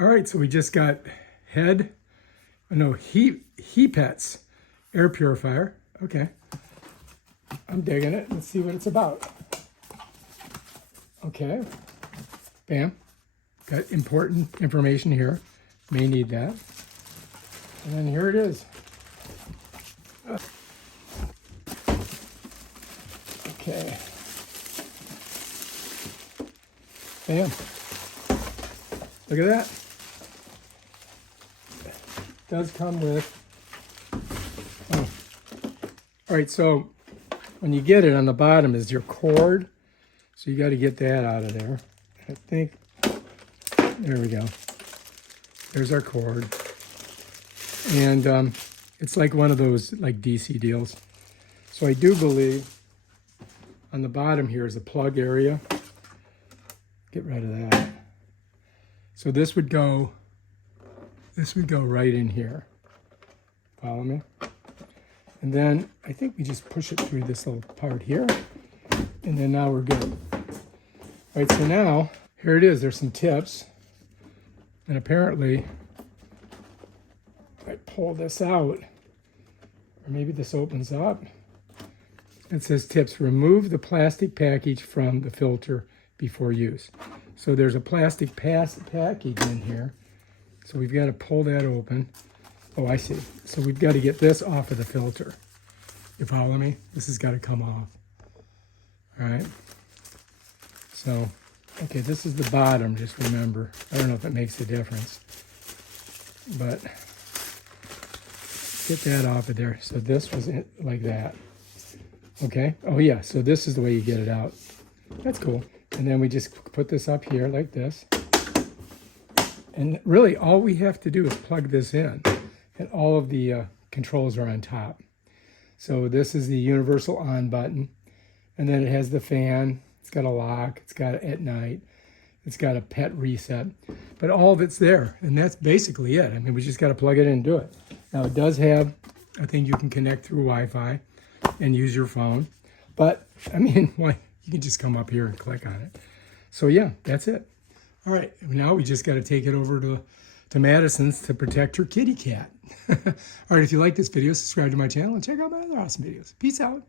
All right, so we just got Heapets air purifier. Okay, I'm digging it. Let's see what it's about. Okay, bam. Got important information here. May need that. And then here it is. Okay. Bam. Look at that. It does come with, all right, so when you get it, on the bottom is your cord. So you got to get that out of there. I think, there we go. There's our cord. And it's like one of those like DC deals. So I do believe on the bottom here is a plug area. Get rid of that. So this would go right in here. Follow me? And then I think we just push it through this little part here. And then now we're good. All right, so now, here it is. There's some tips. And apparently, if I pull this out, or maybe this opens up, it says tips: remove the plastic package from the filter before use. So there's a plastic package in here. So we've got to pull that open. Oh, I see. So we've got to get this off of the filter. You follow me? This has got to come off. All right. So, okay, this is the bottom, just remember. I don't know if it makes a difference. But get that off of there. So this was it, like that. Okay. Oh, yeah. So this is the way you get it out. That's cool. And then we just put this up here like this. And really all we have to do is plug this in. And all of the controls are on top. So this is the universal on button. And then it has the fan. It's got a lock. It's got it at night. It's got a pet reset. But all of it's there. And that's basically it. I mean, we just got to plug it in and do it. Now it does have a thing you can connect through Wi-Fi and use your phone. But, I mean, why? You can just come up here and click on it. So yeah, that's it. All right, now we just got to take it over to Madison's to protect her kitty cat. All right, if you like this video, subscribe to my channel and check out my other awesome videos. Peace out.